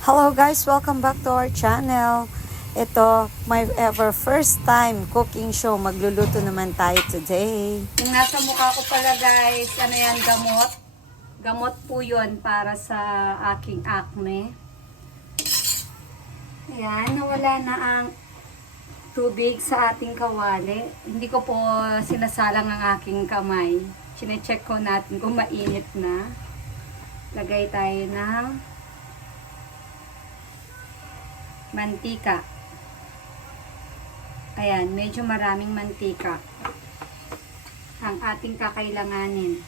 Hello guys, welcome back to our channel. Ito, my ever first time cooking show. Magluluto naman tayo today. Yung nasa mukha ko pala guys, ano yan, gamot. Gamot po yun para sa aking acne. Ayan, nawala na ang tubig sa ating kawali. Hindi ko po sinasalang ang aking kamay. Chine-check ko natin kung mainit na. Lagay tayo ng mantika. Ayan, medyo maraming mantika ang ating kakailanganin.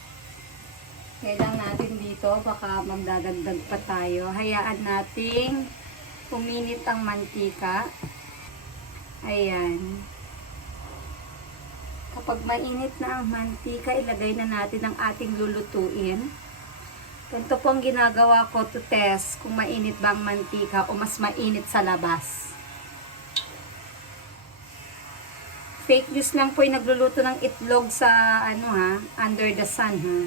Kailangan natin dito, baka magdadagdag pa tayo. Hayaan nating uminit ang mantika. Ayan. Kapag mainit na ang mantika, ilagay na natin ang ating lulutuin. Ganito po ang ginagawa ko to test kung mainit ba ang mantika o mas mainit sa labas. Fake news lang po yung nagluluto ng itlog sa under the sun ha.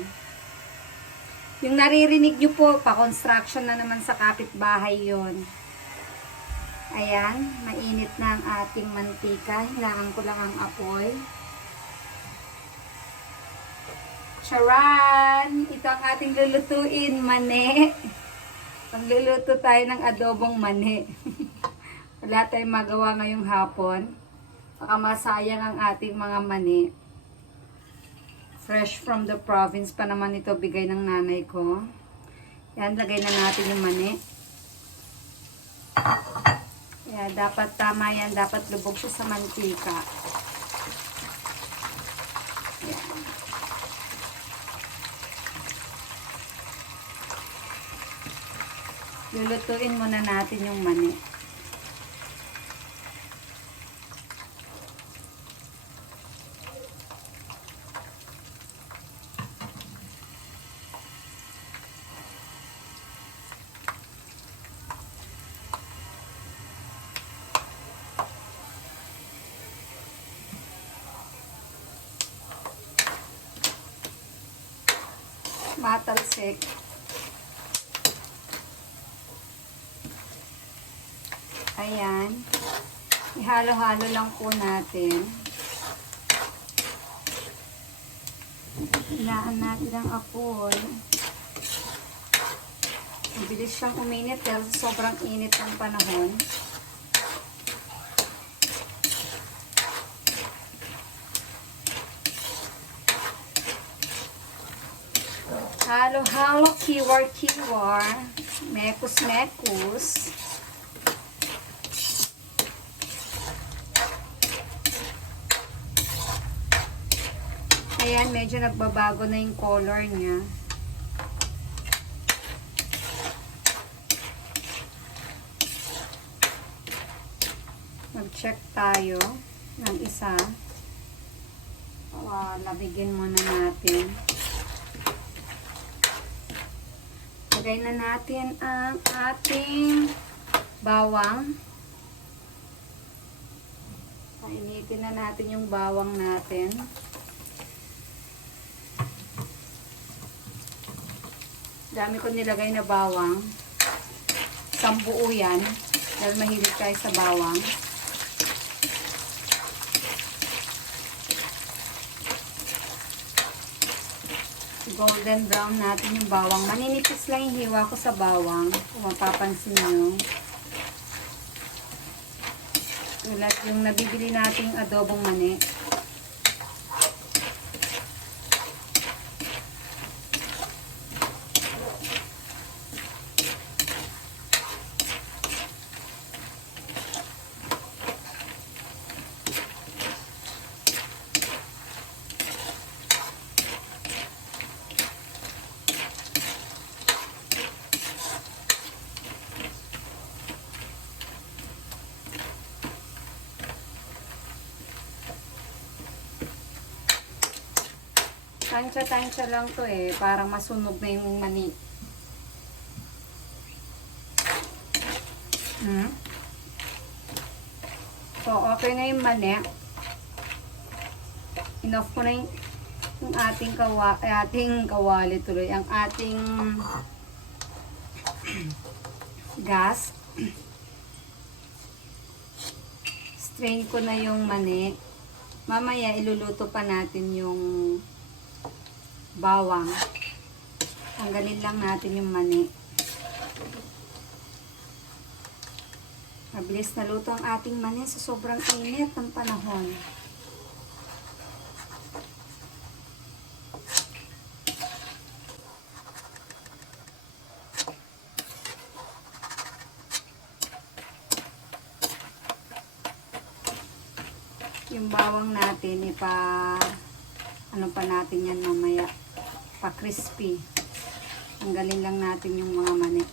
Yung naririnig nyo po, pa-construction na naman sa kapitbahay yon. Ayan, mainit na ang ating mantika. Hinaan ko lang ang apoy. Charan! Ito ang ating lulutuin, mani. Magluluto tayo ng adobong mani. Wala tayong magawa ngayong hapon. Baka masayang ang ating mga mani. Fresh from the province pa naman ito, bigay ng nanay ko. Yan, lagay na natin yung mani. Yan, dapat tama yan. Dapat lubog siya sa mantika. Yan. Lulutuin muna natin yung mani. Matalsik. Ayan. Ihalo-halo lang po natin. Hinaan natin ang apoy. Mabilis siyang uminit dahil sobrang init ng panahon. Halo-halo, kiwar-kiwar. Mekus-mekus. Ayan, medyo nagbabago na yung color niya. Mag-check tayo ng isa. Labigin muna natin. Lagay na natin ang ating bawang. Painitin na natin yung bawang natin. Dami ko nilagay na bawang. Isang buo yan. Dahil mahilig tayo sa bawang. Golden brown natin yung bawang. Maninipis lang yung hiwa ko sa bawang. Kung mapapansin nyo. Tulad yung nabibili nating adobong mani. Tansya-tansya lang to eh. Parang masunog na yung mani. So, okay na yung mani. Enough ko na yung ating kawali tuloy. Ang ating gas. Strain ko na yung mani. Mamaya iluluto pa natin yung bawang. Tanggalin lang natin yung mani. Mabilis na luto ang ating mani sa sobrang init ng panahon. Yung bawang natin, ano pa natin yan mamaya, pa crispy. Tanggalin lang natin yung mga mani.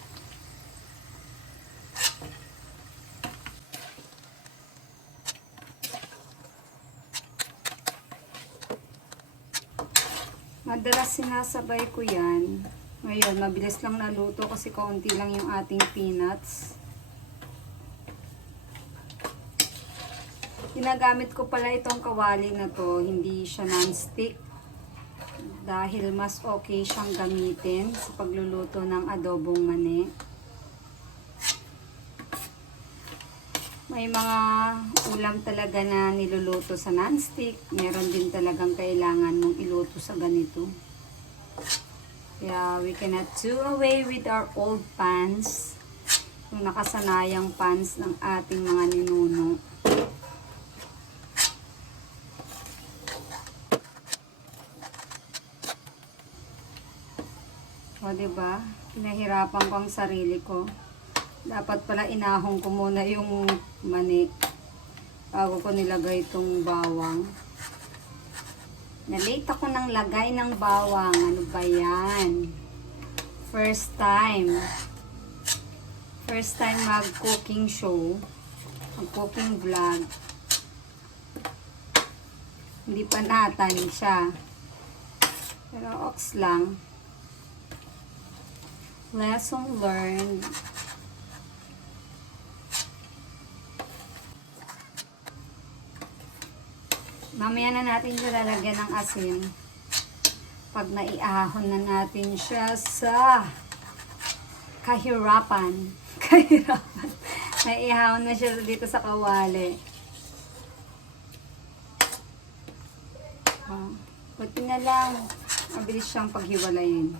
Madalas sinasabay ko yan. Ngayon, mabilis lang naluto kasi kaunti lang yung ating peanuts. Ginagamit ko pala itong kawali na to, hindi siya non-stick. Dahil mas okay siyang gamitin sa pagluluto ng adobong mani. May mga ulam talaga na niluluto sa non-stick. Meron din talagang kailangan mong iluto sa ganito. Kaya we cannot do away with our old pans. Yung nakasanayang pans ng ating mga ninuno. O, diba? Pinahirapan ko ang sarili ko. Dapat pala inahong ko muna yung mani bago ko nilagay itong bawang. Nalate ako ng lagay ng bawang. Ano ba yan? First time. First time mag-cooking show. Mag-cooking vlog. Hindi pa natan siya. Pero ox lang. Lesson learned. Mamaya na natin siya lalagyan ng asin. Pag naiahon na natin siya sa kahirapan. Kahirapan. Naiahon na siya dito sa kawali. Buti na lang. Mabilis siyang paghiwalayin.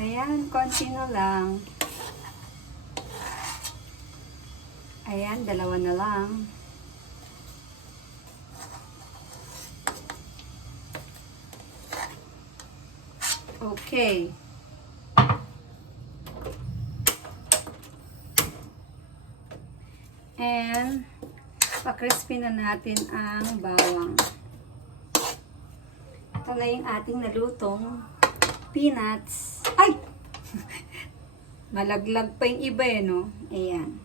Ayan, konti na lang. Ayan, dalawa na lang. Okay. And, pa-crispy na natin ang bawang. Ito na yung ating nalutong peanuts. Ay! Malaglag pa yung iba eh, no? Ayan.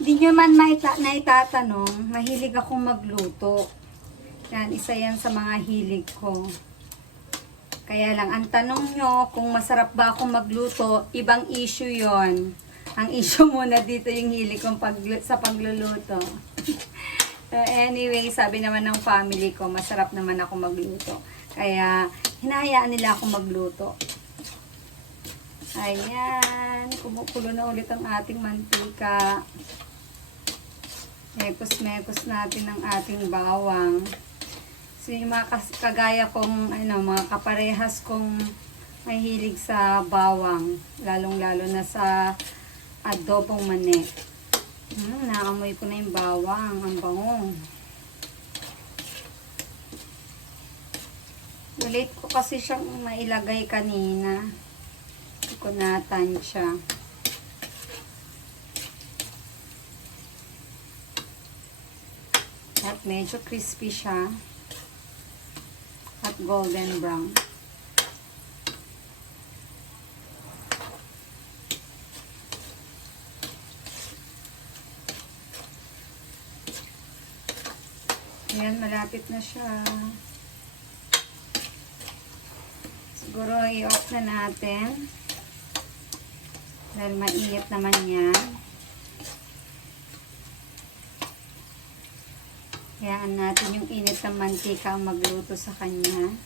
Hindi nyo man naitatanong, mahilig akong magluto. Yan, isa yan sa mga hilig ko. Kaya lang, ang tanong nyo, kung masarap ba akong magluto, ibang issue yon. Ang issue muna dito yung hilig kong sa pagluluto. Anyway, sabi naman ng family ko, masarap naman ako magluto. Kaya, hinahayaan nila ako magluto. Ayan, kumukulo na ulit ang ating mantika. Mekos-mekos natin ang ating bawang. So, yung mga kagaya kong, mga kaparehas kong mahilig sa bawang. Lalong-lalo na sa adobong mani. Naamoy ko na yung bawang. Ang bango. Late ko kasi siyang mailagay kanina. Hindi ko natansya. At medyo crispy siya. At golden brown. Ayan, malapit na siya. Siguro i-off na natin. Dahil mainit naman yan. Hayaan natin yung init ng mantika ang magluto sa kanya.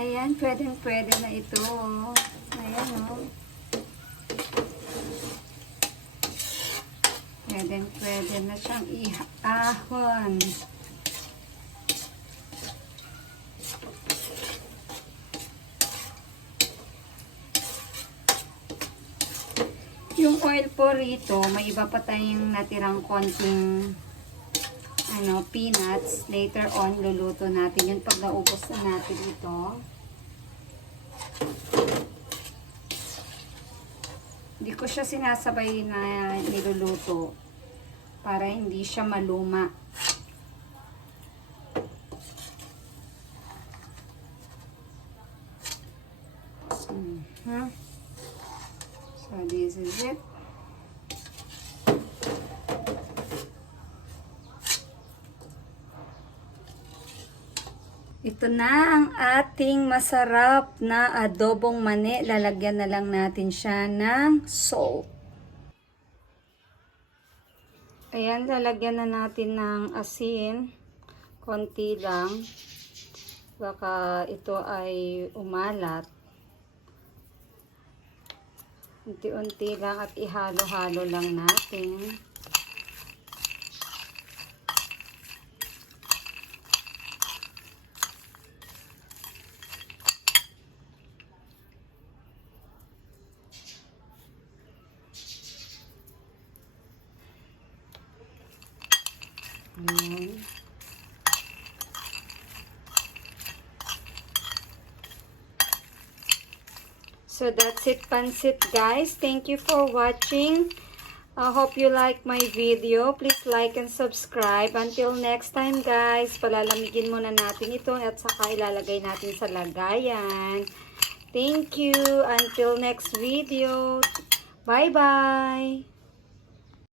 Ayan, pwede na ito. Ayan, oh. Pwede na siyang iahon. Yung oil po rito, may iba pa tayong natirang konting peanuts. Later on, luluto natin yun pag naubos na natin ito. Hindi ko siya sinasabay na niluluto para hindi siya maluma. So, this is it. Ito na ang ating masarap na adobong mani. Lalagyan na lang natin siya ng salt. Ayan, lalagyan na natin ng asin. Konti lang. Baka ito ay umalat. Unti-unti lang at ihalo-halo lang natin. Ayan. So that's it, pansit guys. Thank you for watching. I hope you like my video. Please like and subscribe. Until next time guys, palalamigin muna natin ito at saka ilalagay natin sa lagayan. Thank you. Until next video. Bye-bye.